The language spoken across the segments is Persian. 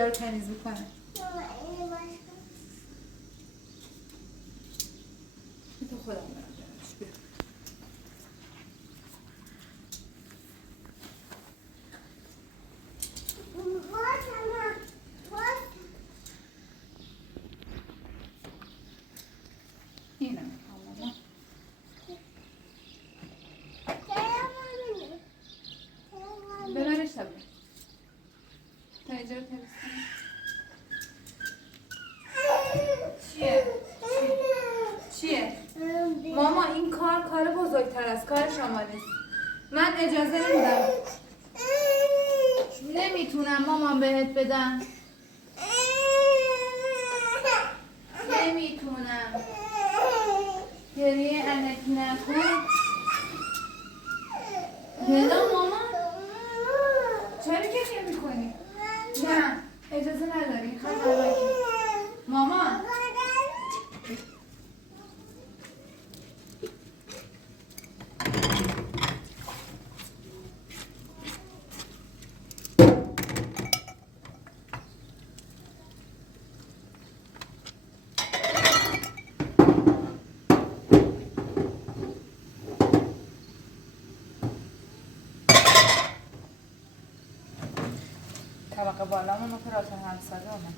اینجا رو تمیز میکنه. تو خودم برم جمعش بیا. اینم میخوام ببرش تا بیا تا اینجا رو تمیز کنم. چیه؟ ماما این کار بزرگتر از کار شما نیست. من اجازه نمیدم. نمیتونم مامان بهت بدم. نمیتونم. گریه علکی نکن. بلا مامان چرا گریه میکنی؟ نه اجازه نداری. خواهد مامان طبقه بالا ما کراتون همسایه اومد.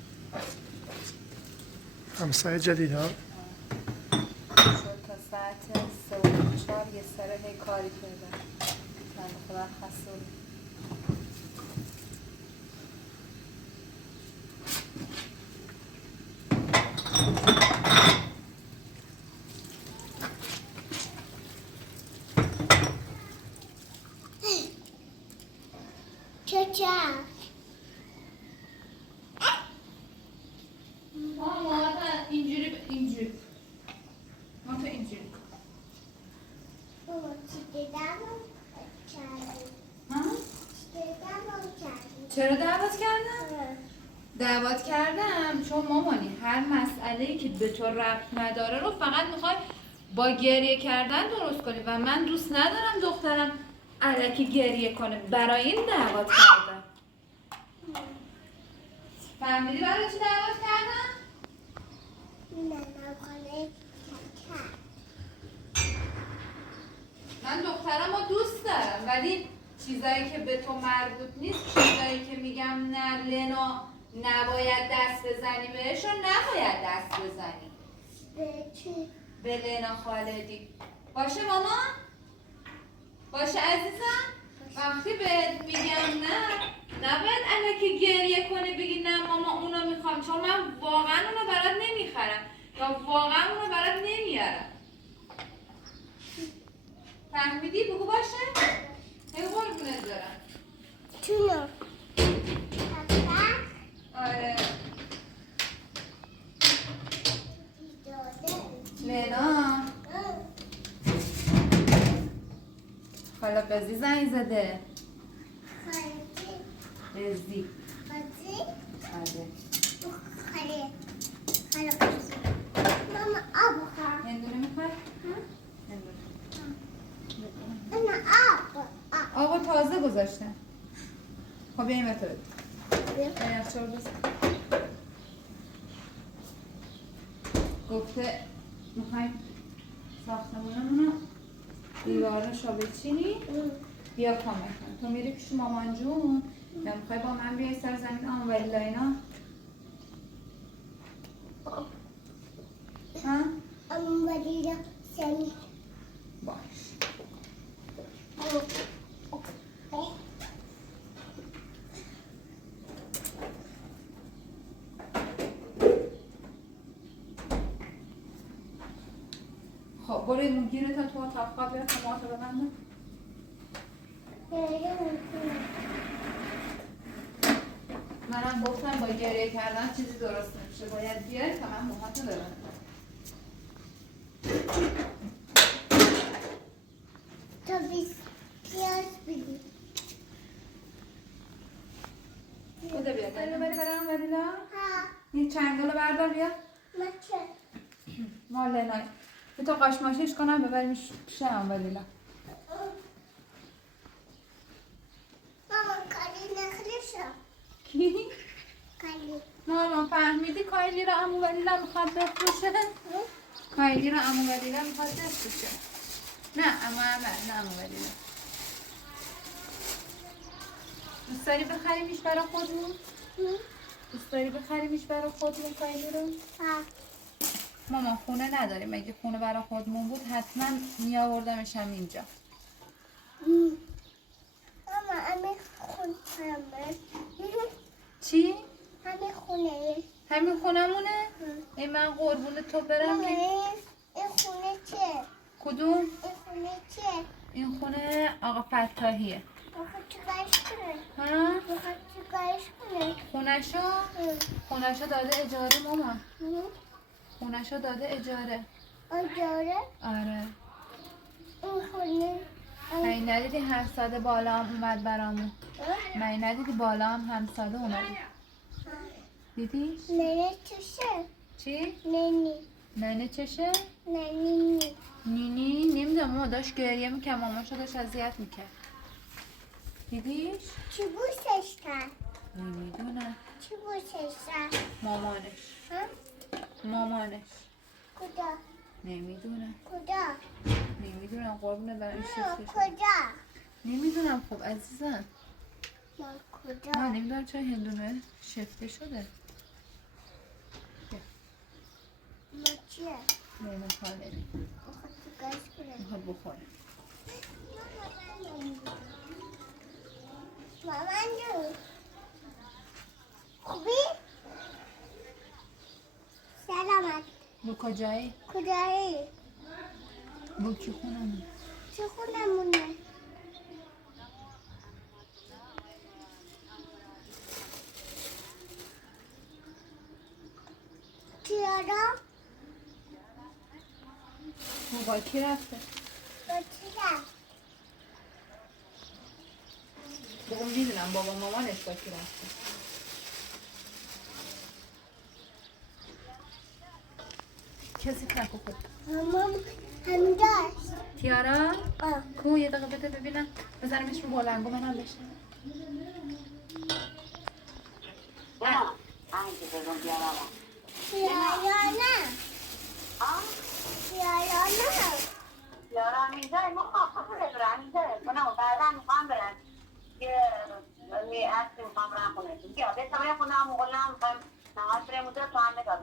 همسایه جدید ها؟ شد تا ساعت 3:04 یه سر هی کاری کردن. من خودم خسته بودم. ماما اینجوری ما تو اینجوری چرا دعوت کردم؟ دعوت کردم چون مامانی هر مسئله‌ای که به تو ربط نداره رو فقط میخوای با گریه کردن درست کنی و من دوست ندارم دخترم الکی گریه کنه. برای این دعوت کردم. فهمیدی برای چی دعوت کردم؟ من دخترم رو دوست دارم ولی چیزایی که به تو مربوط نیست، چیزایی که میگم نه لنا نباید دست بزنی بهش رو نباید دست بزنی. به چی؟ به لنا خالدی. باشه مامان؟ باشه عزیزم؟ وقتی بهت میگم نه نباید الکی گریه کنی بگی نه ماما اونو میخوام چون من واقعا اونو برات نمیخرم یا واقعا اونو برات نمیارم. فهمیدی؟ بگو باشه؟ هی قربونت دارم. چونو؟ آره لینا حالا بزی زنگ زده. بزی آره ماما آب بخور. هندونه میخوای؟ نه آب. آقا تازه گذاشتم. خب بیاییم بهت بده. یخچال بزن. گفته میخوایم ساختمونمونو دیوارش رو بچینی بیا کمک کن. تو میری پیش مامان جون یا میخوای با من بیای سر زمین آنوری اینا؟ ها؟ آنوری زمین باش. خب برو این گیره تا تو اتاق خواب بیا تا ماتو ببندم. منم گفتم با گریه کردن چیزی درست نمیشه باید بیای تا من موهاتو ببندم. تو پیاز بگی بده بیا اینو بری برم ولیلا. ها این چنگالو بردار بیا. مچه مال لنای به تا قاشماشیش کنم ببریمش پیش هم ولیلا. ماما کاری نخلیشم کی؟ کلی مامان فهمیدی کایلی رو عمو ولیلا میخواد بفروشه؟ کایلی رو عمو ولیلا میخواد بفروشه. نه عمو احمد، نه عمو ولیلا. دوست داری بخریمش برای خودمون؟ دوست داری بخریمش برای خودمون کایلی رو؟ مامان خونه نداریم. اگه خونه برای خودمون بود حتما میآوردمش هم اینجا. ماما همین خونه چی؟ همین خونه همین خونمونه؟ ای من قربون تو برم ماما که این خونه چه؟ کدوم؟ این خونه چه؟ این خونه آقا فتاحیه. بخواد چیکارش کنه؟ ها؟ بخواد چیکارش کنه؟ خونشو داده اجاره مامان. خونشو داده اجاره. اجاره؟ آره. این خونه من ندیدی همساده بالا هم اومد برامون؟ من ندیدی بالا هم همساده اومد؟ دیدی؟ ننه چشه؟ چی؟ ننی ننه چشه؟ ننی نینی؟ نمیدونم ماما داشت گریه میکرد، ماماشو داشت اذیت میکرد. دیدیش؟ چی بوسش کرد؟ نمیدونم. چی بوسش کرد؟ مامانش. ها؟ مامانش. کجا؟ نمیدونم. کجا؟ نمیدونم قربونه برای ما شفته شد. کجا؟ نمیدونم خب عزیزم. ما کجا؟ من نمیدونم چرا هندونه شفته شده. ما چیه؟ لیلا خاله بخواد چیکارش کنه؟ میخواد بخوره. مامان جون خوبی؟ سلامت بو کجایی؟ کجایی؟ بو کی خونمون؟ چه خونمونه؟ تیارا؟ بو با کی رفته؟ با چی رفت؟ بگو میدونم بابا مامانش با کی رفته. کسی نکو خود. مامان همداست تیارا؟ کو یه دقیقه بده ببینم. بزنمش رو بلنگو منم بشنم. تیارا نه تیارا نه یارا میذاره ما خواهد برن میذاره کنم و بعدا میخوام برن که می اصلی میخوام برن خونه که آده تمام خونه هم مغلا هم میخوایم نهار بریم اونجا تو هم نگاه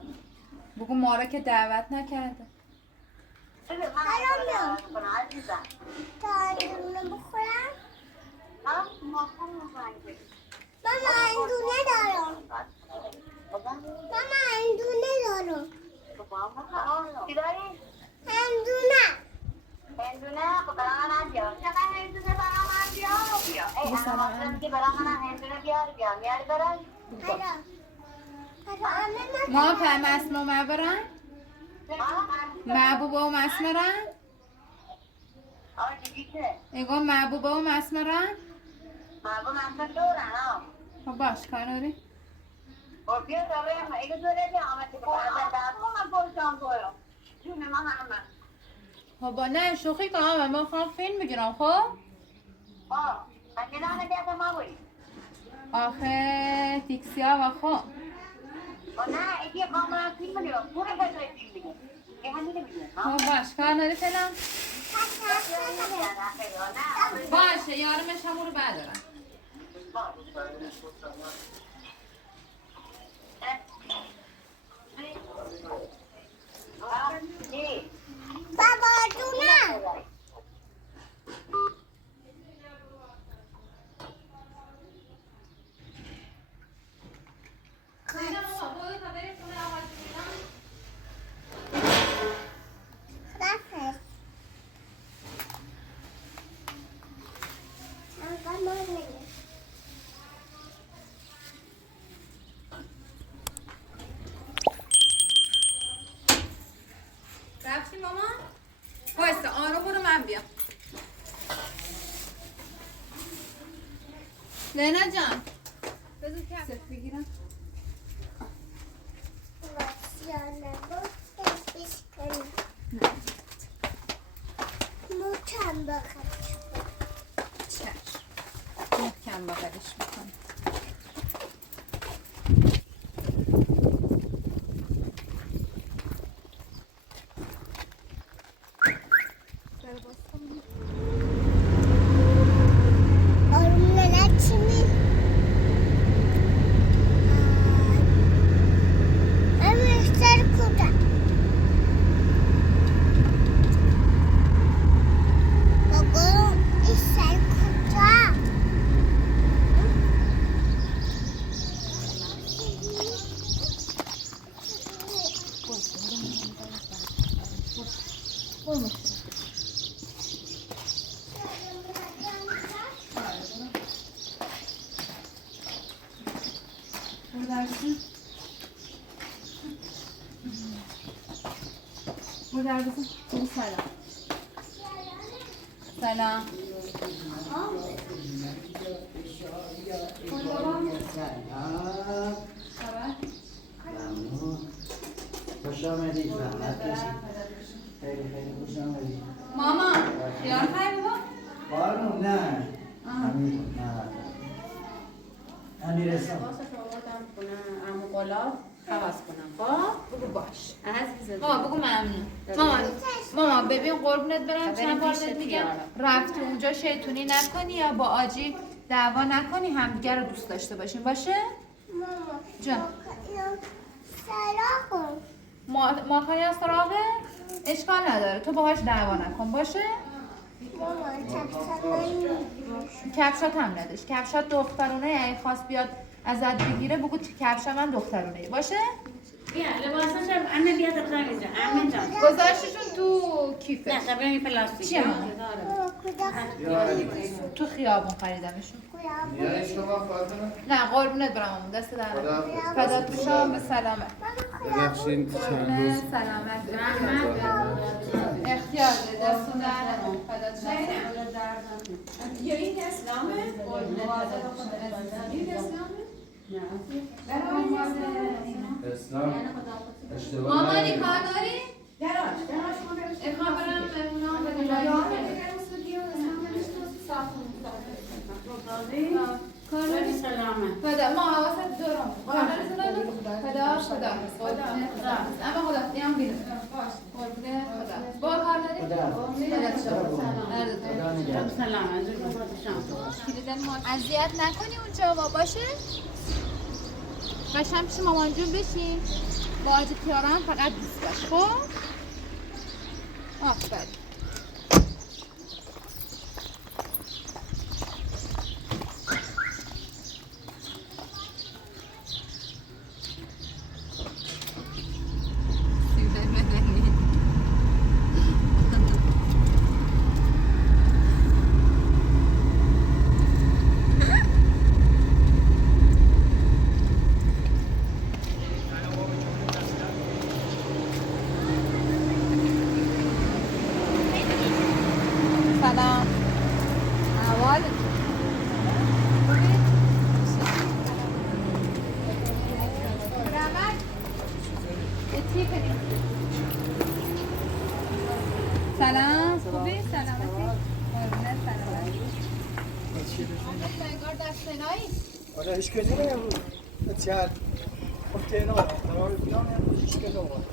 بگو مارا که دعوت نکرده. ببین من هم کنم عزیزم تا اندونه بخورم هم ما خون میخوایم ماما اندونه دارم ماما اندونه دارم چی داری؟ اندونه هندونه خب برای من بیار چقدر هندونه برای من بیار ای انا مطلب که برای من هندونه بیار میاری برای ما فهم اسما مبرن؟ محبوبه و مسمرن؟ آه دیگه چه؟ اگه محبوبه و مسمرن؟ مردم اصلا دورن ها خب باش کار داری؟ خب بیا دارم اگه دوره بیا آمد که برای درد من پرشان بایم جون من همه خب با نه شوخی کنم من خواهم فیلم بگیرم خب؟ آه من نامه دیگه ما بایی آخه تیکسی ها و خب نه ایگه کامران فیلم بگیرم پوره بزای فیلم بگیرم یه همین نمیگیرم خب باش کار داری فیلم؟ باشه یارمش همون رو بردارم بابا جونه خدافز رفتی مامان؟ بایسته آن رو برو من بیام لینا جان بذار کفت بگیرم محکم بخش چشم محکم بغلش میکنم آروم نلچمی سر کجا بابا این سر کجا سلام. خوش آمدید. خیلی خوش آمدید. ماما خیار خواهی بابا؟ بارون نه. امیر نه. امیر اسلام. عمو قلاب حواس کنم خب بگو باش. عزیز ماما بگو ممنون. ماما ببین قربونت برم چند بار بهت میگم رفتی اونجا شیطونی نکنی یا با آجی دعوا نکنی همدیگه رو دوست داشته باشین باشه؟ ماما جان سراغ ماکانی از سراغه؟ اشکال نداره تو باهاش دعوا نکن باشه؟ ماما کفشات هم نداشت کفشات دخترونه اگه خواست بیاد ازت بگیره بگو کفش من دخترونه باشه؟ بیا لباسش انه بیاد بزن اینجا امین جان گذاشتشون تو کیفه نه قبل این پلاستیک چیه ماما؟ کجا تو خیابون خریدمشون یعنی شما فاطمه؟ نه قربونت برم ماما دست در فدات بشم به سلامت ببخشید چند روز سلامت اختیار ده دستون در نکن فدات بشم یا این اسلامه؟ این اسلامه؟ اسلام اشتباه مامانی نگید. کار داری؟ دراش اخواه برم مهمونان کار داری؟ سلامه فدا ما حواست دارم خدا اما خدا دیام بیرون قربونه خدا با کار داری؟ سلامه اذیت نکنی اونجا با باشه؟ قشنگ پیش مامان جون بشین با آجی پیارا هم فقط دوست باش خب؟ آفرین سلام احوال رمک اتی کنیم سلام خوبی؟ سلامتی؟ قربونت سلامتی انگار دستنایی آره هیچ کسی نمی‌بود. اتیال خب تهران قرار بیان امروز هیچ کسی نمی‌بود.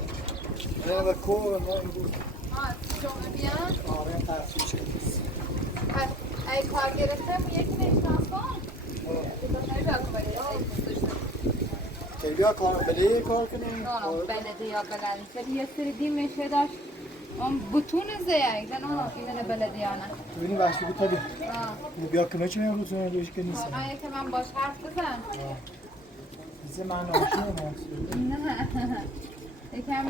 نه با کور ما این بود. جمعه بیان؟ آره تفسیر شد. ای کار گرفتم یکی نشناسان که بیا کار بله کار کنیم. بلده یا بلده ولی یه سری دیمشه داشت اون بتون زیگ نه نه بلده یا نه تو ببین وحشی بود تابی. بیا کنه چی میگه تو روش که نیست. واقعا که من باش حرف بزن چیز من ناشی نه یکم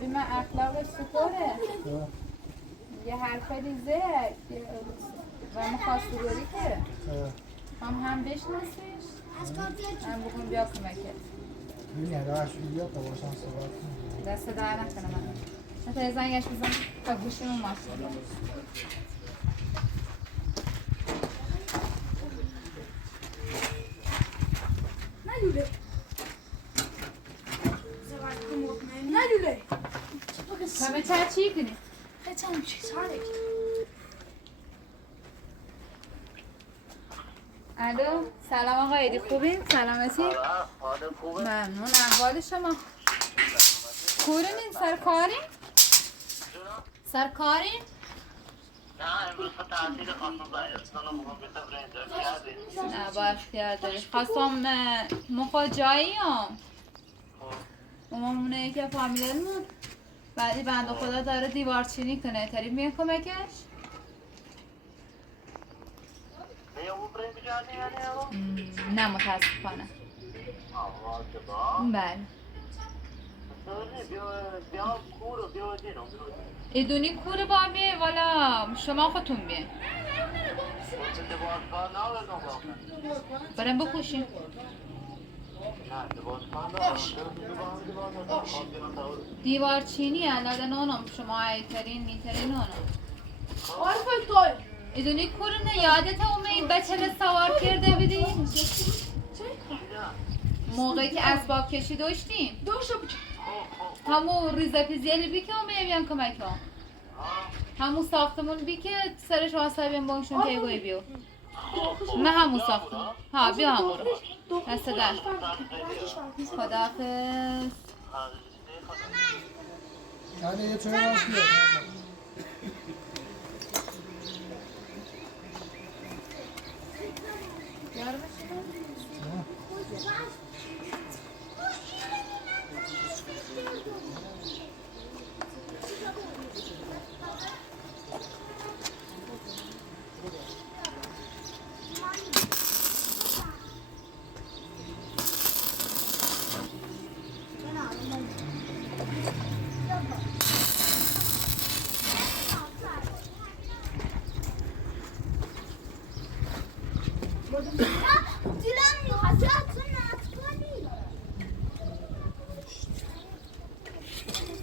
بی من اخلاقش سپره یه حرفی زیگ و مخواسته داری که هم بشناسیش هم بگون بیا کمکت ببین وحشی بیا تا باشم صحبت کنیم. دست در نکنه من تا زنگش بزن تا گوشیمون ماشین ندوله همه چی کنی؟ خیلی چیز هاره الو سلام آقا ایدی خوبین؟ سلامتی؟ حال خوبه؟ ممنون احوال شما کورینین؟ سرکارین؟ سرکارین؟ نه امروز تعطیل خواستم برگردم میخوام بتم نه با اختیار داری خواستم مخاجایی هم مامونه که فامیلمون بعدی بنده خدا داره دیوار چینی کنه تریب میه کمکش نه متاسفانه بله ایدونی کوره با بیه والا شما خودتون بیه برم بکشیم دیوار چینی علاده نونم شما ایترین میترین نونم عارف توی ایدونی کوره نه یادت اومه بچه سوار کرده بیدیم موقعی که اسباب کشی داشتیم داشته بچه همون ریزه پیزیلی بی که اومه بیان کمک هم همون ساختمون بی که سرش واسه بیان بانشون پیگوی بیو نه همون ساختمون ها بیا همون رو دست در خداحافظ Yani yeteneği artıyor.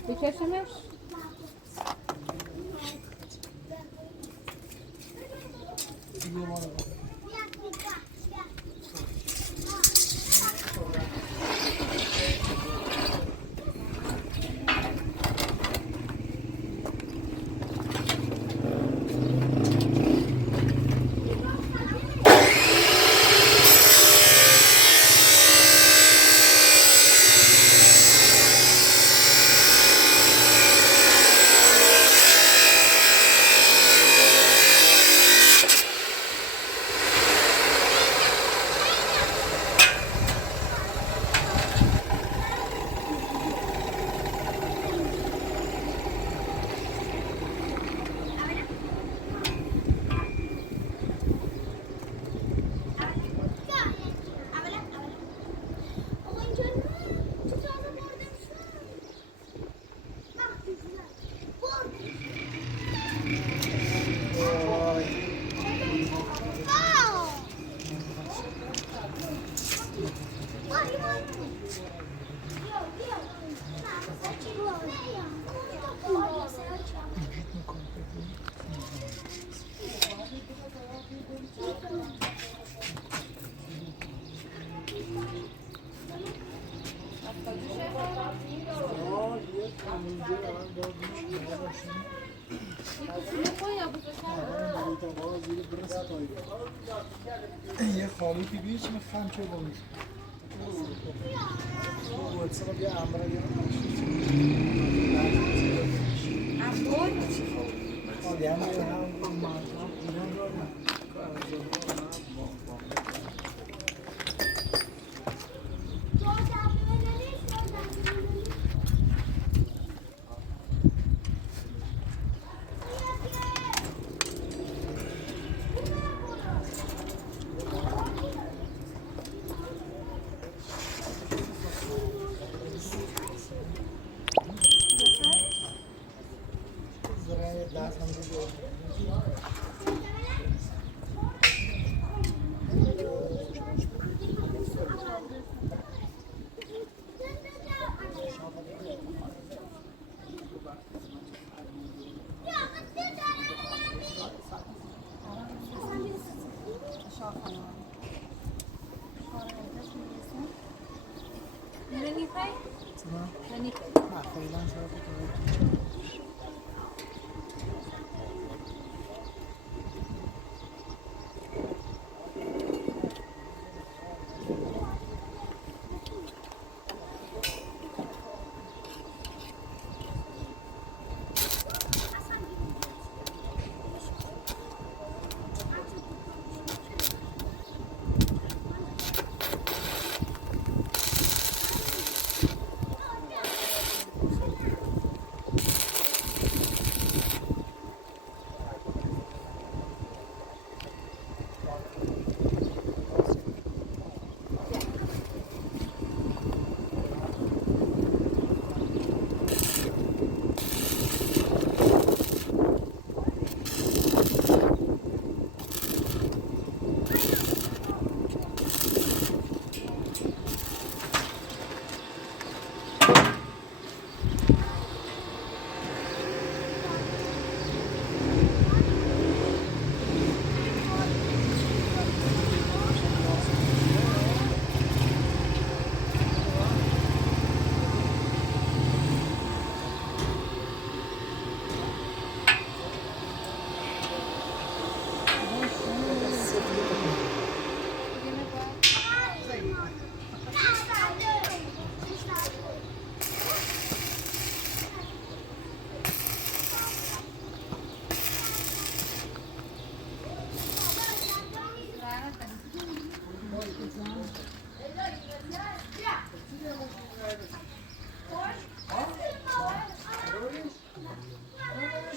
بکشمش یه خالی که بیش میخوام چه بونش و اتصلا بیا امرا یا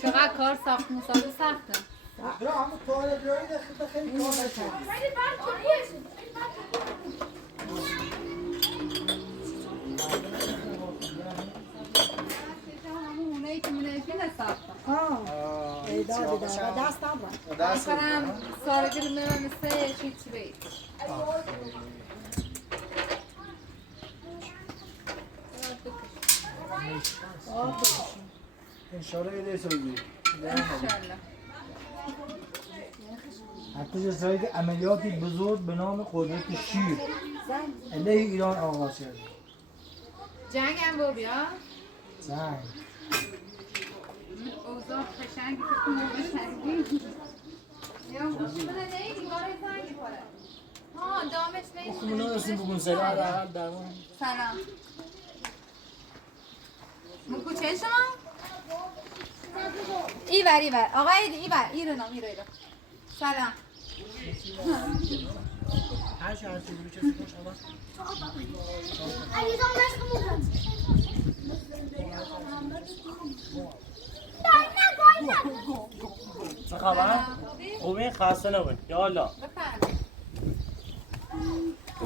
چقدر کار ساخت مساعد سخته. درا همون توالت جایی خیلی کار نکرد. اونایی که منشین ساختم. آخرم سارگیر میمونسته هیچ بید. انشالله یه دیگه سوزی. انشالله. حتی جزایی که عملیاتی بزرگ به نام قدرت شیر علیه ایران آغاز شد. جنگ هم با بیا؟ جنگ. اوضاع قشنگی که موقع شنگی. یا خوشمونه نیدی باره زنگی پاره. ها دامش نیدی. خمونه رسیم بگون سلام. سلام. مکو چه شما؟ ایور آقای ایور ایرو نام ایرو سلام. هر چی روی کسی باش آقا. چه خبر؟ خوبی؟ خسته نبود. یا الله.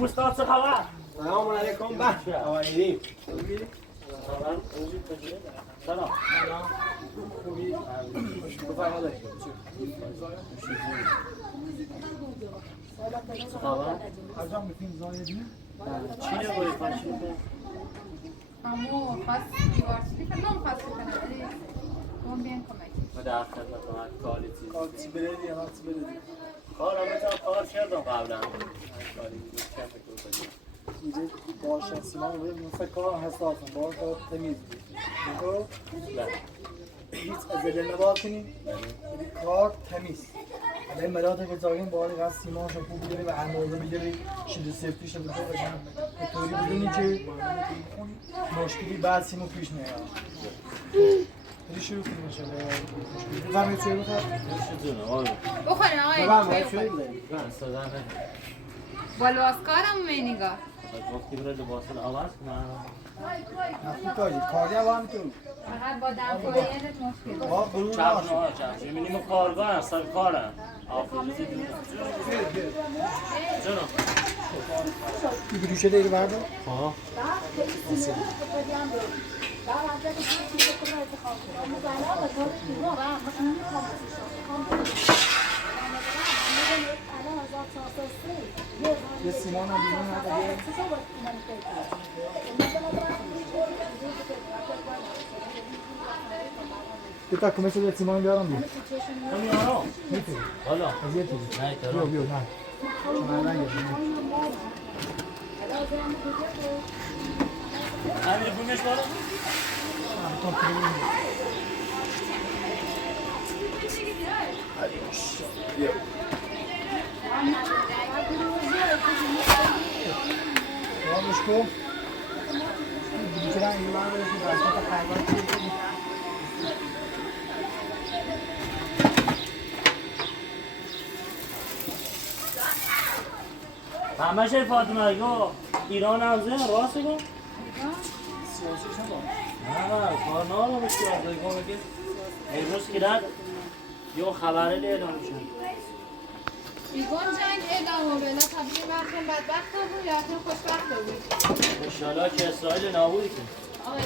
استاد چه خبر؟ سلام علیکم بچه. آقاییم. سلام. سلام. خوبی؟ بفرمایید. چه خبر؟ از آن بفین زایدی؟ چی نبودی پاشی؟ امو خاص دیوارسی که نم خاصی کنه ولی اون بیان کمکی. ما در خدمت شما کاری کارتی بلدی یا هاتی بلدی؟ کارم کار کردم قبلا. کاری چند میکنم. اینجا باشه سیمان رو مثل کار حساسم باید کار تمیز بود. هیچ از دل نباید کنیم کار تمیز. اگه ملاته که زاگیم باید از سیمان رو خوب بگیری و اندازه بگیری شده سفتی شده بگیری به طوری بدونی که مشکلی بعد سیمون پیش نیاد. خیلی شروع کنیم شده بفرمایید چوی بخواد؟ بخورین آقای بفرمایید چوی بخواد؟ بالواسکارم مینیگا وقتی برای لباس عوض کنم نخون کاری هم همینطور فقط با دمپایینت مشکل با برون چپ ناشد نه چپ میبینیم کارگاه هست سر کارم آفریزی دونه جنو دیگه دوشه دیگه بردار؟ ها یه سیمان هم بیرون نداره یه تا کمه شده سیمان بیارم بیم نمیارم میتونی حالا از یه تیزی نه بیا ترا بیا نه چون من نگردیم امیر بومش بالا آمش کن بیتران ایوان رو که دستات خیبان کنید همه شای فاطمه گو ایران هم زن راست گو سیاسی شما نه کار نارو بشی از گو میگه امروز که رد یه خبره اعلام شد ایگون جنگ اعلام و بلا تبدیل وقتم بدبخت بود یا اصلا خوشبخت بود انشالله که اسرائیل نابودی کن آقای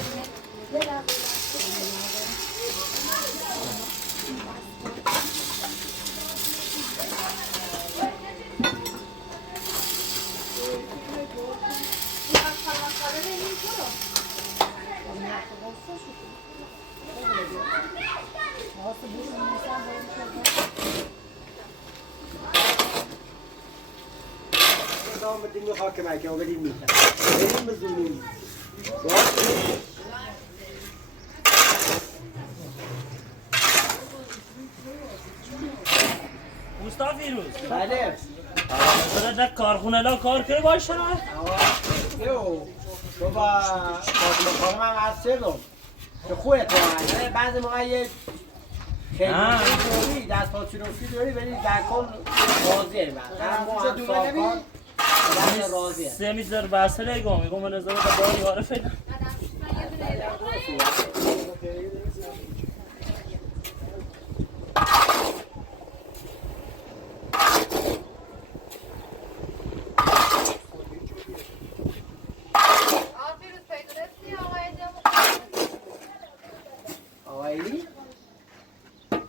دام بدیم حاکم که بدیم میشه بدیم بزنیم مصطفی فیروز بله مثلا در کارخونه لا کار که باشه نه یو بابا خانم هم از سردم که خوبه تو هست بعضی موقع یه خیلی داری دست پاچینوفی داری ولی در کل راضیه من ما هم ساکان راضیه سه میزر بسره گو میگم من نظر تا باری هاره فعلا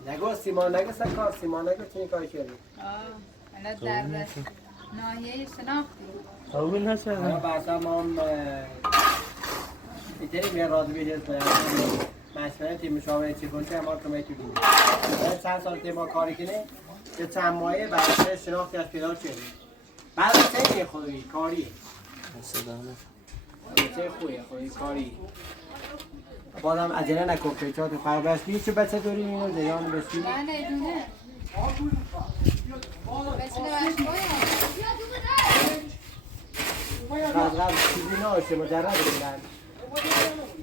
نگو سیمان نگو سکار سیمان نگو چنین کاری کردی حالا در ناحیه شناختی قبول حالا نشدم بعدا ما هم اینطوری میاد راضی بهت مشورت تیم مشاوره چی باشه ما کمیتی بود چند سال که ما کاری کنه یه چند ماهه بعد شناختی از پیدا شدیم بعد چه خودی کاری چه خویه خودی کاری بازم عجله نکن که چات فرق بس چه بچه داری اینو دیان بشی نه دونه قد چیزی ناشه مجرد بودن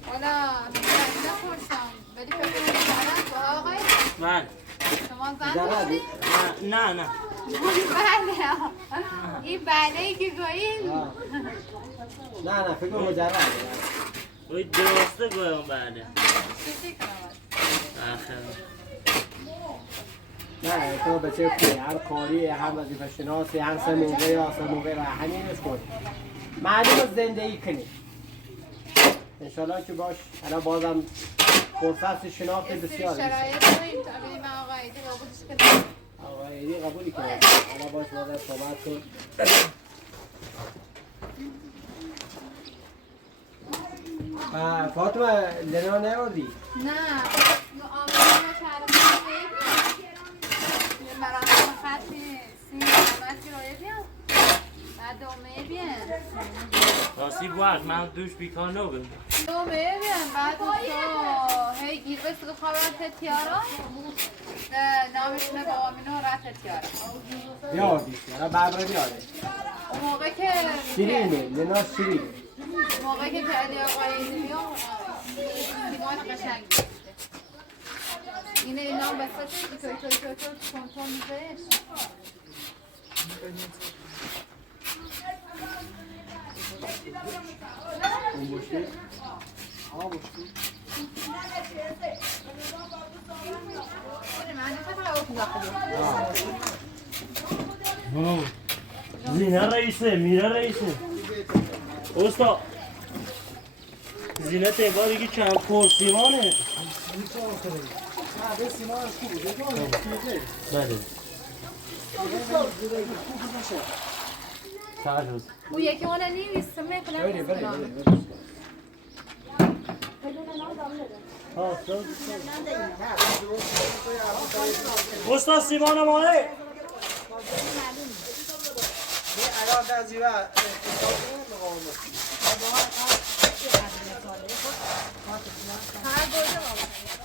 حالا نپرسم ولی فکر کنم با آقای من شما زن داری؟ نه این بله که گویی نه فکر کنم مجرد وی درسته گویم بعده چی کنم آخر نه تو بچه خوبه هر کاری هم وظیفه شناسی هم سه موقع را همینش کن معلوم زندگی کنی انشالله که باش الان بازم فرصت شناخت بسیار شرایط داریم تا ببینیم آقای دی قبولش کنیم آقای دی قبولی کنه الان باش بازم صحبت کن فاطمه لنا نیاوردی؟ نه آمدیم ما شهرمون برای خطی سین آمد که رویه بیام بعد دومه بیام راستی بود من دوش بیکار نبودم دومه بیام بعد تو هی گیر بست که خواهد تیارا نامشونه با آمینو رفت تیارا بیاردی الان ببره بیاره اون موقع که شیرینه لنا شیرینه موقع که تعدی آقایی بیام دیوان قشنگ بیشته اینه اینا بسته توی کنتون میزهش اون بوشتی؟ بوشتی؟ زینه رئیسه میره رئیسه اوستا زینه تنگاه دیگه چند پرسیمانه بله چقدر روز او یکی اونه نیست میکنم اوستا سیمان ماله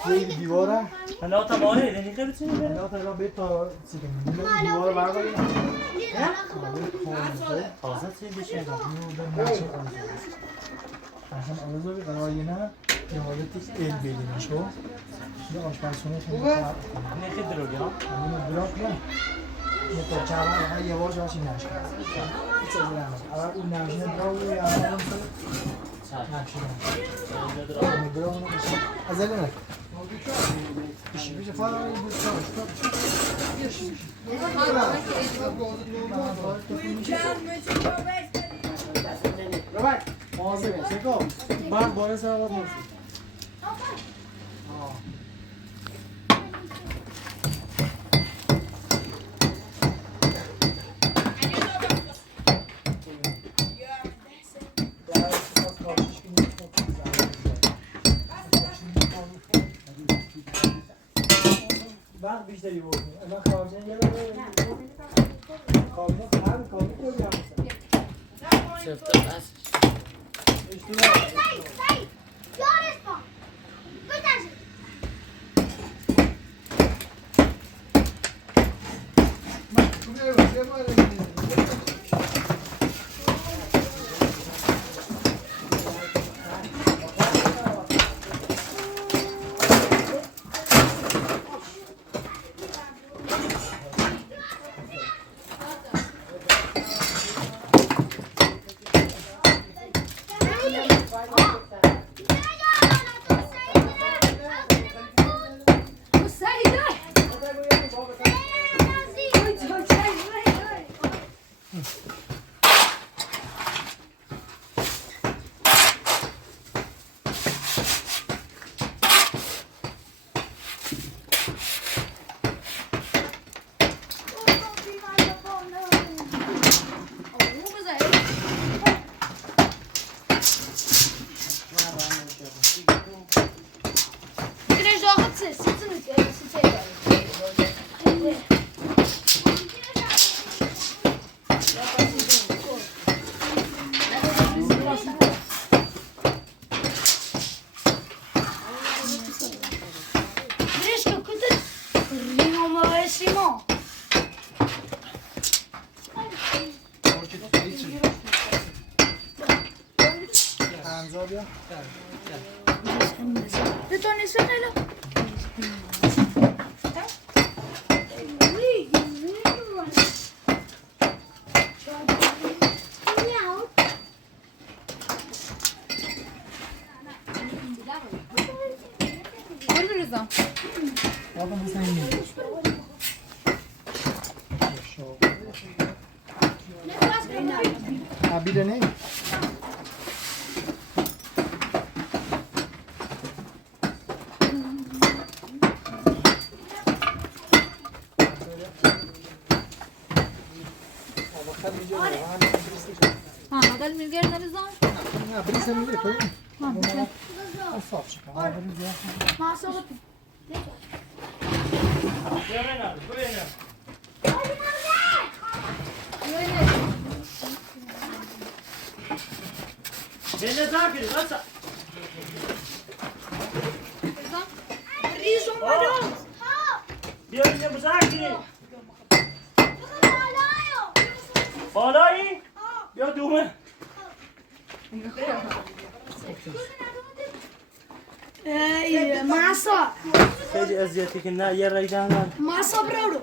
این دیواره حالا تا ماله دنی که بتونی بره نه تا بیت تا چیکن دیواره برداری تازه چی بشه عشان آرزوی قرار نه یه حالتی ال بدیم شو یه آشپزخونه خوبه نه که دروگی ها همین دراک نه یه تا چهار یه واژه هاشی نشه هیچ از این اول اون نمیشه دراو یا اون نمیشه دراو نمیشه از این نه بیشه فارا این بود Robert, pause it. Check out. Bar bonus are what most. وقت بیشتری بود. الان خارجه یه بار کامل هم کامل کنیم. سفت بس شیما حمزه بیا بتونی خیلی برو بریزم آقا بزنیم عبیده نه ها هذا الملقر نرزم نه بریزم میده تو صاف شکن ما صوت بیا بینم تو بینم بینه زاکری بسا ریزم بدم بیا بینه بزاکری بالایی؟ بیا دومه ماسا خیلی اذیتی که نه یه ریدن ماسا برو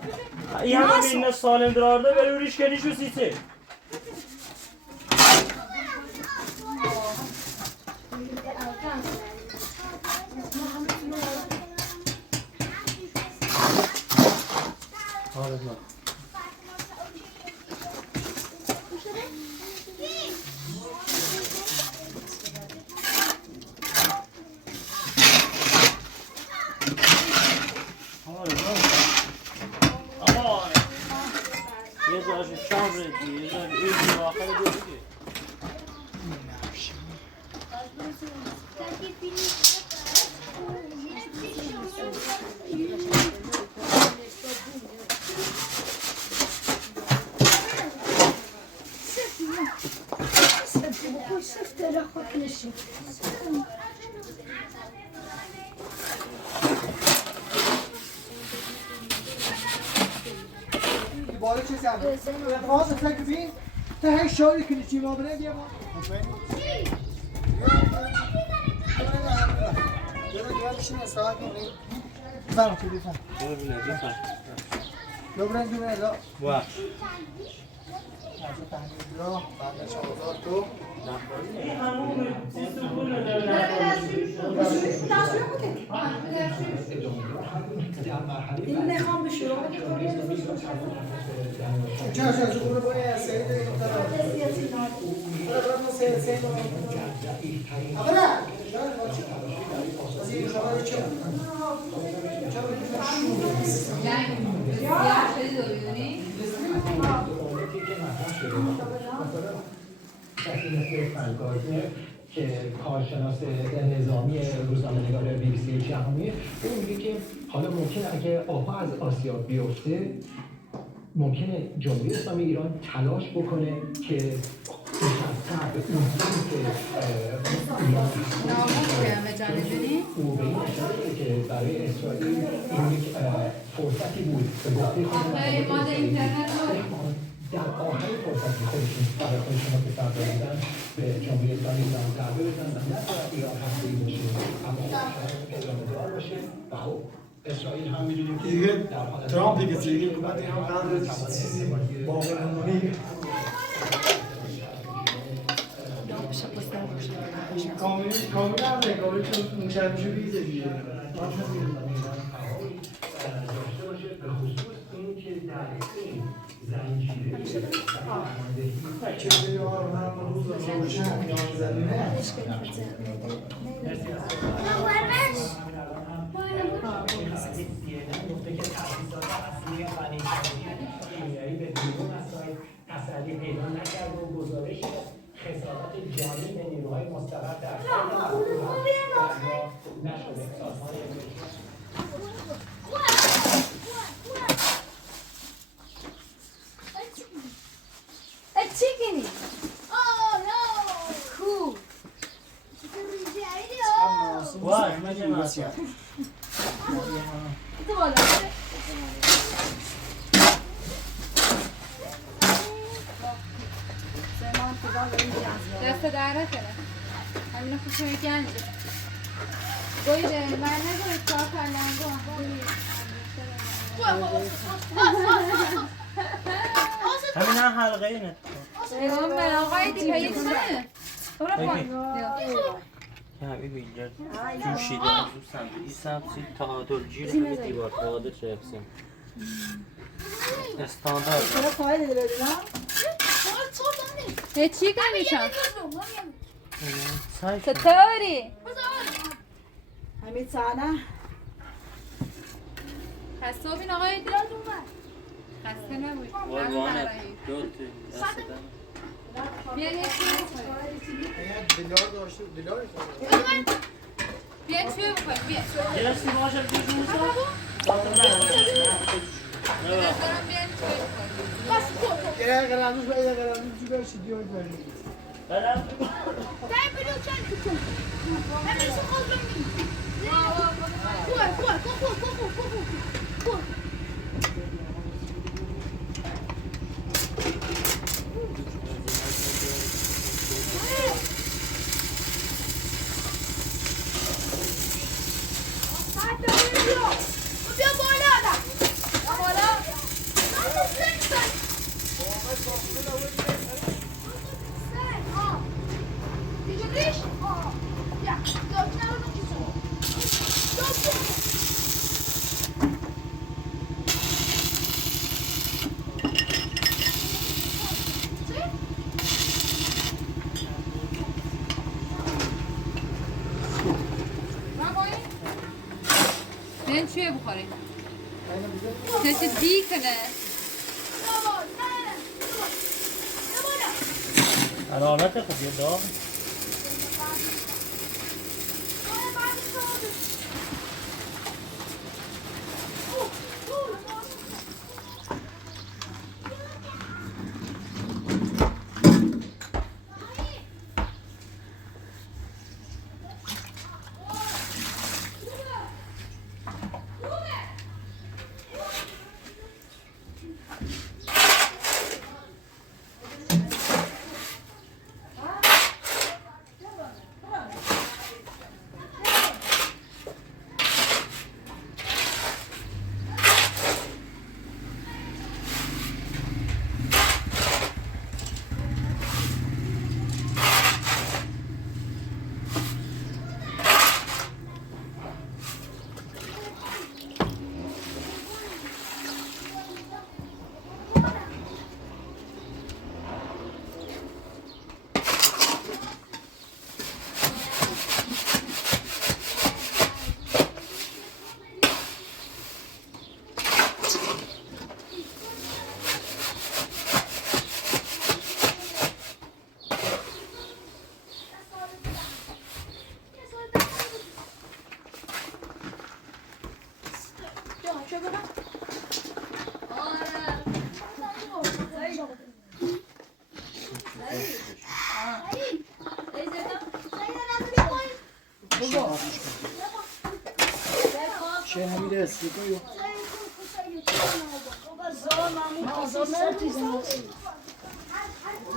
این همه بینه سالم درارده بری ریش کنی شو سیسه یه داشت شام ردی یه داشت ایزی آخر دیگه بالا چه سمت؟ باز فکر بین تا هی شاری کنی چی ما بره بیا ما که کارشناس نظامی روزنامه‌نگار BBC جهانی اون میگه که حالا ممکنه اگه آبها از آسیا بیفته ممکنه جمهوری اسلامی ایران تلاش بکنه که مشخص به اون که او به این اشاره که برای اسرائیل این یک فرصتی بود به گفته در آخر فرصتی خودشون برای خودشون متصور بودن به جمهوری اسلامی ایران ضربه بزنن و نه در ایران هسته‌ای باشه اما ادامه دار باشه و خب اسرائیل هم می‌دونیم دیگه ترامپ دیگه دیگه بعد این هم قرار چیزی باقی نمونی کاملا هم نگاهی چون اون شرمشو بیزه دیگه به خصوص این که در این زنجیره چه بیار من روز روشن یا زمینه گفته که تحقیقات اصلی غنی‌سازی کیمیایی به بیرون از سایت تسلی پیدا نکرده و گزارش خسارات جانی به نیروهای مستقر در نشده سازمان A chicken. Oh no! Cool. وای مگه Itu bola. دست داره کنه همین خوشم گنج گویده من نگوید کار کلنگو همین هم حلقه اینه نگاه من آقای دیگه یه چونه برو پایین Ya bir bilgiler Cümşi'de olursan İsam sil taadülcü bir divar taadül şey yapsın. Standart. چرا پای دل بدینا؟ چی کنیشم؟ Say. چطوری؟ حمید سانه خسته بین آقای دیگه خسته نبود Varvane. Dört. بیا یه چی دلار داشته دلار بیا چی بکنی بیا Gelsin başa bir şey olursa. Evet. Eğer karanlık veya karanlık süper stüdyo verir. Beraber. بیا بالا آدم بالا بیاین چیه بخوریم چه دی کنه حرارت خوبیه داغ. Şey hamile sıkıyor.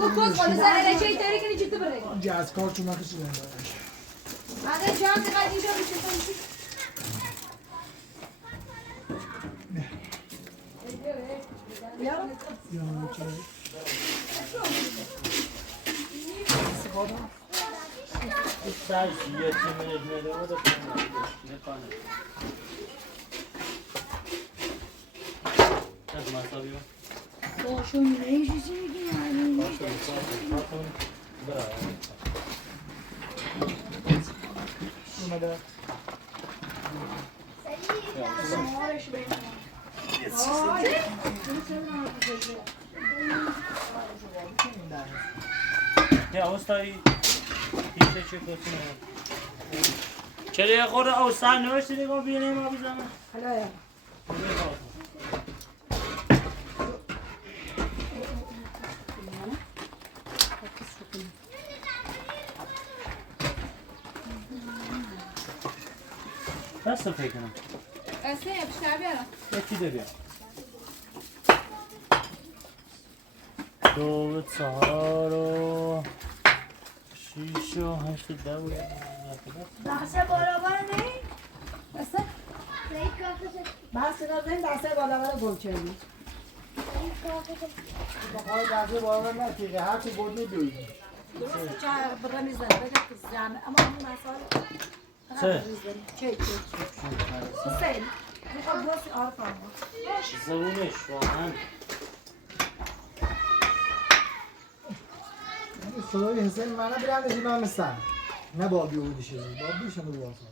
بکن خود سر الچه ای تاری کنی چطور بره Cihaz kartuna kısıyor. بعد جان دقیقه اینجا بشه Sen yetimin etmedi o da ne tane. Tak masabı var. باشون نیشیزی میگی Bravo. Numara. Ya ustayı hiç çekiyorsun ya. Çeliğe koru o sen ne işini ko biyelim abi zaman. حالا یا Nasıl peki? اصلا بیشتر بیارم Yeti de bir. Doğru çağır. 6 و 8 10 بود. دسته بالا بالا نی؟ دسته؟ بس نازنین دسته بالا بالا گل چردی. بخوای دسته بالا نکیه هر چی بود میدوی. درست چه برای میزنه بگه که زمه اما همون مسائل چه حسین میخواد درست عارف هم زبونش واقعا صدای حسین منو برند از اینا مثل نه بابی بودی شدی بابی شما رو واسه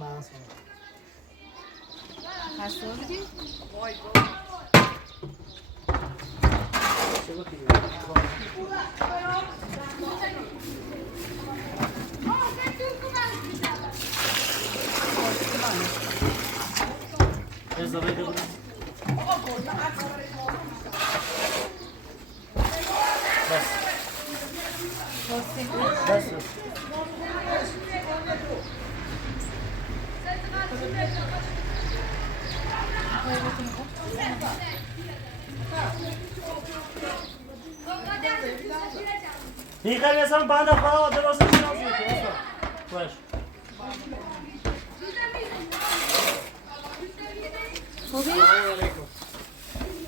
من اصلا خسته بودی؟ اضافه بده بس این خیلی اصلا بند خواهد درست شناسی باش خوبی؟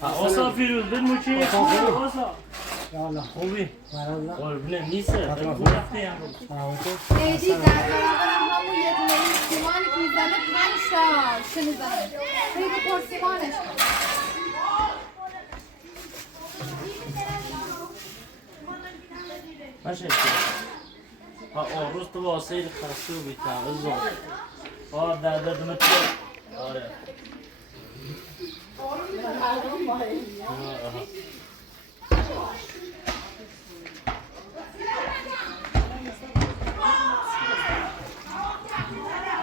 آسا فیروز بد موچی آسا یالا خوبی؟ مرحبا قربونه نیسته خوب رفتی هم ایدی در برابرم همون یه دونه سیمانی که میزنه 5 تا شو میزنه خیلی پرسیمانش باشه روز تو واسه خسته و بی‌تعوض در درد متر آره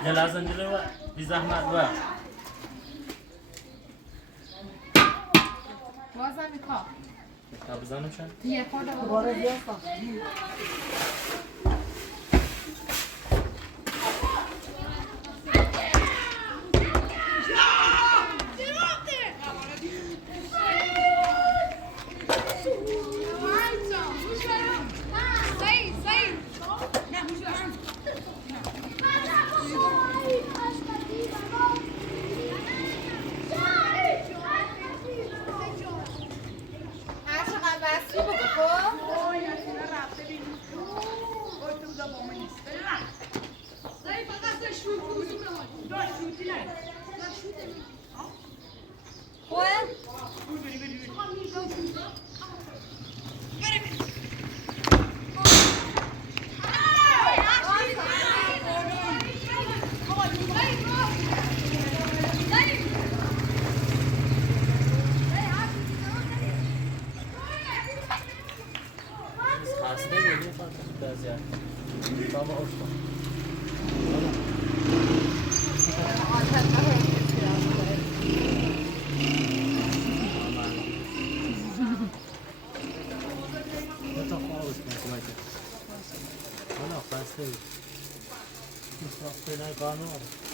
یه لازم جلو بی زحمت بازم میخوام بزنم چند؟ یه خورده دوباره بیاستم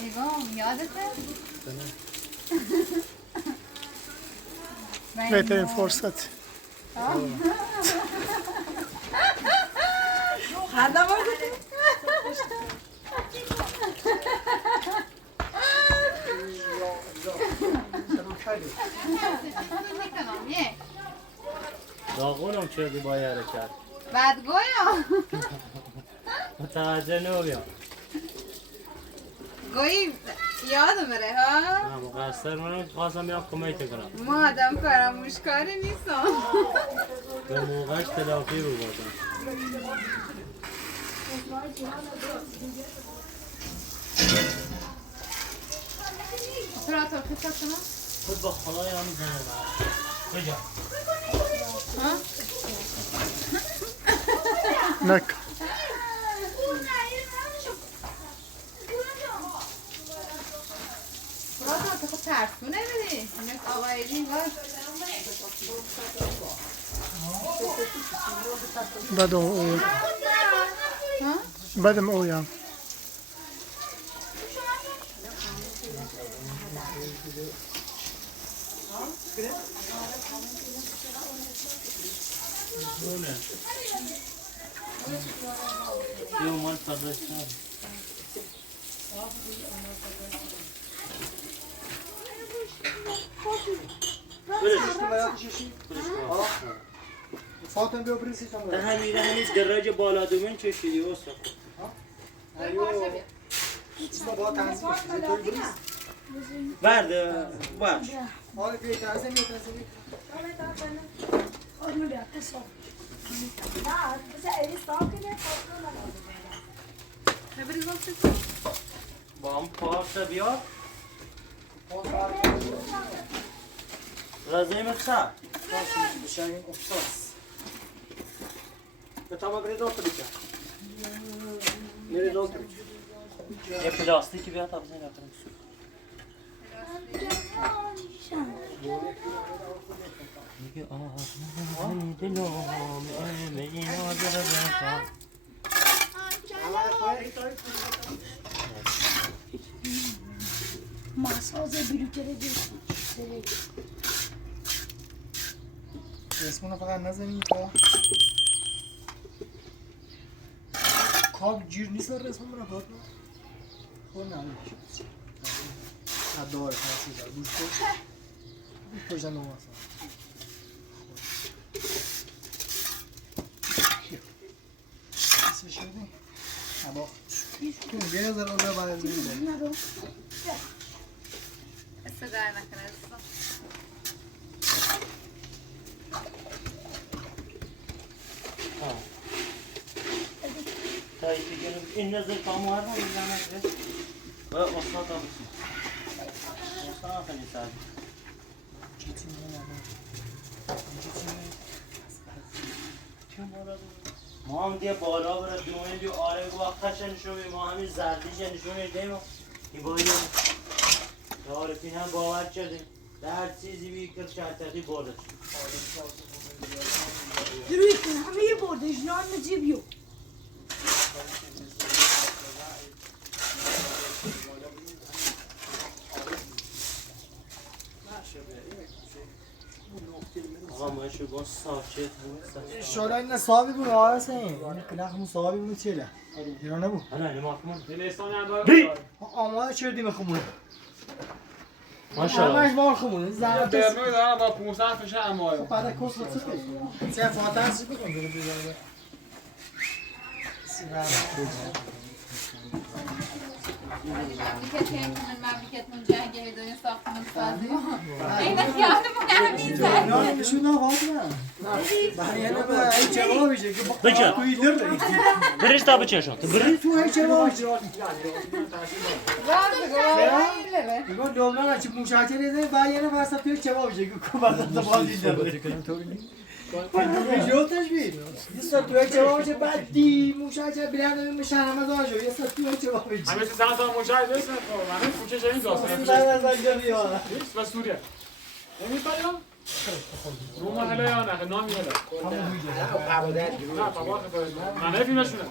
ایوان یادته؟ بهترین فرصت خنده بار داغونم چردی با یه حرکت بدگویا متوجه نمیم گویی یادم بره ها؟ نه مقصر منم خواستم یا کمیت کنم ما آدم فراموشکاری نیستم به موقعش تلافی رو بازم اپراتور کتا شما؟ خود با خدای هم میزنه بجا ها؟ نکن اپراتور تو خود ترسونه بدی نک آقای این باش بدم اویم یه اومد فضاش کرد فاطمه بیا بریسی تا همیده هنوز گراج بالا دومین چشیدی واسه ایو چیزا با تنظیم بشه تو بریس برده باش آره بیا تنظیم آدم بیا صاف نه بس ایری صاف کنه ببریز واسه با هم پاس بیار رازه مخصب بشاین افتاس بتام برید دو تریکا میری دو تریکا یه پلاستیکی بیاد تا بزنی نکنم میگه آه دلوم اینا دارم مساز بلوکره اسمونو فقط نزنید تا کاب جیر نیست در اسمون رو فاطمه خود نمیشه داره تاثیر داره گوش کن گوش کشن نمازم اسمش شدی؟ نبا کن یه ذره رو باید بزنید استدار نکنه این نظر کامو هر رو میزنه و اصلا تا بسید اصلا خیلی سرد ما هم دیگه بالا برد دومه دیو آره گو آخرش نشونی ما همین زردیش نشونی دیم این باید دارفین هم باور کردیم در چیزی بیکر شرطقی بردش دروی کن همه یه بردش نان مجیبیو آقا ما شو با ساکت شورا این صاحبی بود آره سین این کلاخمون صاحبی بود چیله ایران نبود نه نه ماکمون آماده چردیم خمونه ماشاءالله همش بار خمونه زحمت برنامه دارم با 500 فشه اما بعد کس رو چه چه فاتحه چی بکن برو بزنه مملکتمون جنگ هدایه ساختمون سازی اینا خیالمون همین نه نشون نه برای اینه به این جواب میشه که بچه بریش تا بچه شد بریش تو این جواب میگه دولار چه موشاچه نیست برای اینه واسه تو جواب میشه که بعد تا بازی داره ویدیو تشبیه یه سال تو جواب میشه بعد دی موشاچه بلند میشه همه داشو یه سال تو جواب میشه همه چیز تا مشاهده است من کوچه این داستان بعد از اینجا و سوریه نمی‌فهمم روما هلا یا نه نامی هلا نه بابا من نمی‌فهمشونه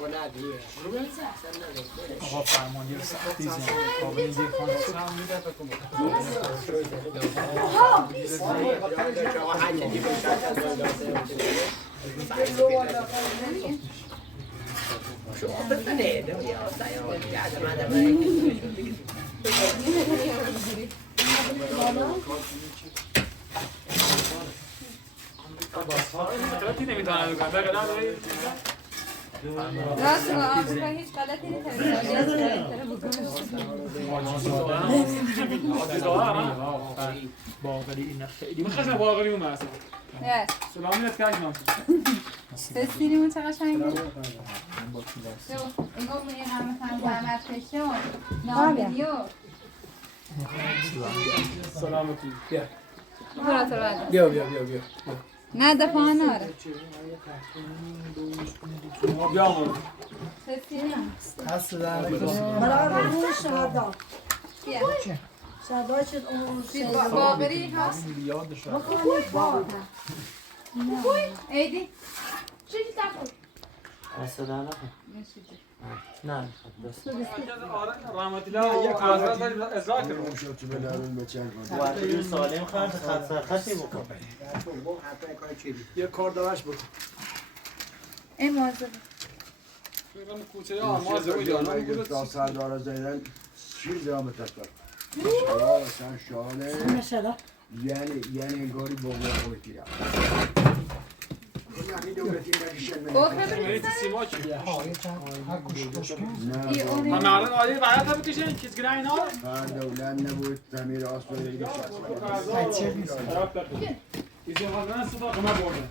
آقا فرمانی سختی زن قابل این خانه میده بکنم غلطی نمیتونه بکنه راست آمریکا هیچ غلطی باقری این خیلی مخصوصا باقری اون مثلا سلامی نتکردم سینیمون چقدر قشنگه اینو میگه همه زحمت کشم ناملیو سلامتی بیا بیا نه دفعه ناره بیا مورد هست در برای شهدا بیا شهدا شد اون باقری هست ایدی چی تاکو اصلا نه رحمت الله حضرت ازا کرد وقتی سالم خرد خط سرخطی بکن یه کار داشت بود این موازه من کوچه آماز بود یا نه بود سردار زیدن چیز را متکر شلا سن شاله ماشاءالله یعنی انگاری بابا خودی را یعنی دولتی نگیشن من سیما چی نه من الان آیه باید هم بکشین چیز گرای اینا هر دولت نبود تعمیر آسوده دیگه ایزی حالا صدا کما بردن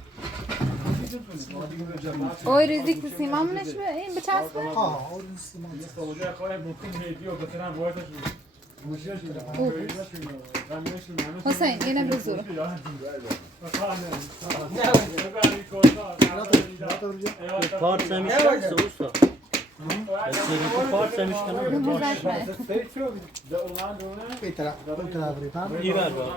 اوی ریزیک تو سیمامونش این بچسبه؟ ها اون سیمان یه سوژه خواهی بکنم هدیه و بترم وایدش حسین اینه بزرگ کارت نمیشکن سوستا کارت نمیشکن بیتره بیتره بریتم ایور با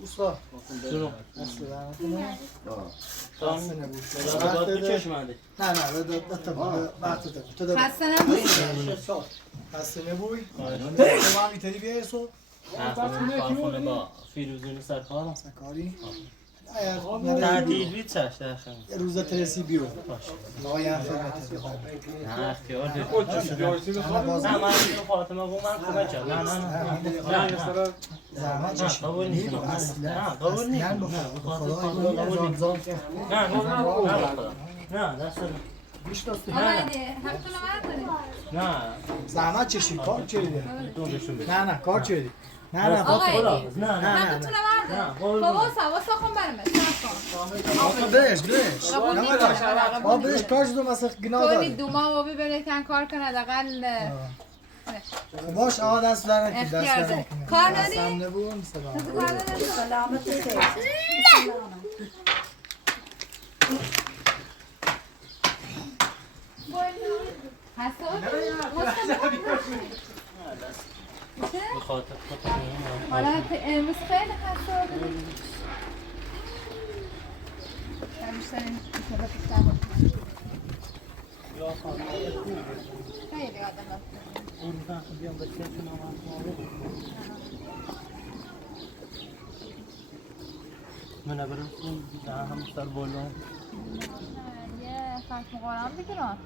اوستا جنو نه بعد تو خسته نبودی خسته نبوی ما میتونی بیای سو کارخونه با فیروزونی سرکارم سکاری تعدیل بید چش یه روزا ترسی بیو نایم خدمت نه اختیار دید نه من اینو فاطمه گو من کمک کرد نه زحمت چشم قبول نیست اصلا قبول نیست نه دست آقا اینه حقتون رو برداریم نه زحمت چشی کار چیدی دومشون بده نه کار چیدی نه آقا اینه نه حقتون رو برداریم بابا سوا کن برمه بهش ما بهش کار شدو مثلا گناه تو داری دوما بابی بره کن کار کنه حداقل باش آقا دست در نکن اختیار دست در ده نکن کار داری؟ دستم نبون سلام کار داری؟ سلامت بخاطر حالا امروز خیلی حساب بیشترین خیلی آدم من برم هم سر بولم یه ختم قرآن بگیرم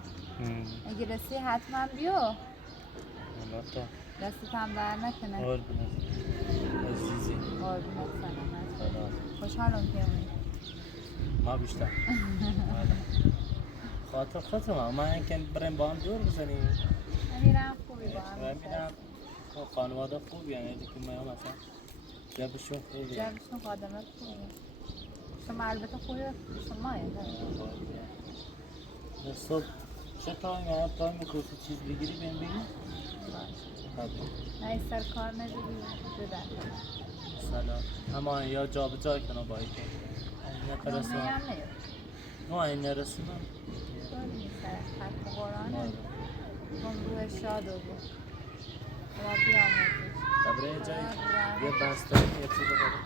اگه رسی حتما بیا دستت هم در نکنه عزیزی قربونت سلامت خوشحالم که اومدی ما بیشتر خاطر خودم من که بریم با هم دور بزنیم میرم خوبی با هم میرم خانواده خوبی یعنی که ما مثلا جبشون خوبی جبشون خادمت خوبی شما البته خوبی شما یه صبح چه تایم میکنی چیز بگیری بیم بگیم؟ نه سر کار نداری بدن سلام اما یا جا به جای کنم باید این نرسیم نه این نرسیم ختم قرآنه روح شاد و بود ربی آموزش برای جای یه بسته یه چیز بگم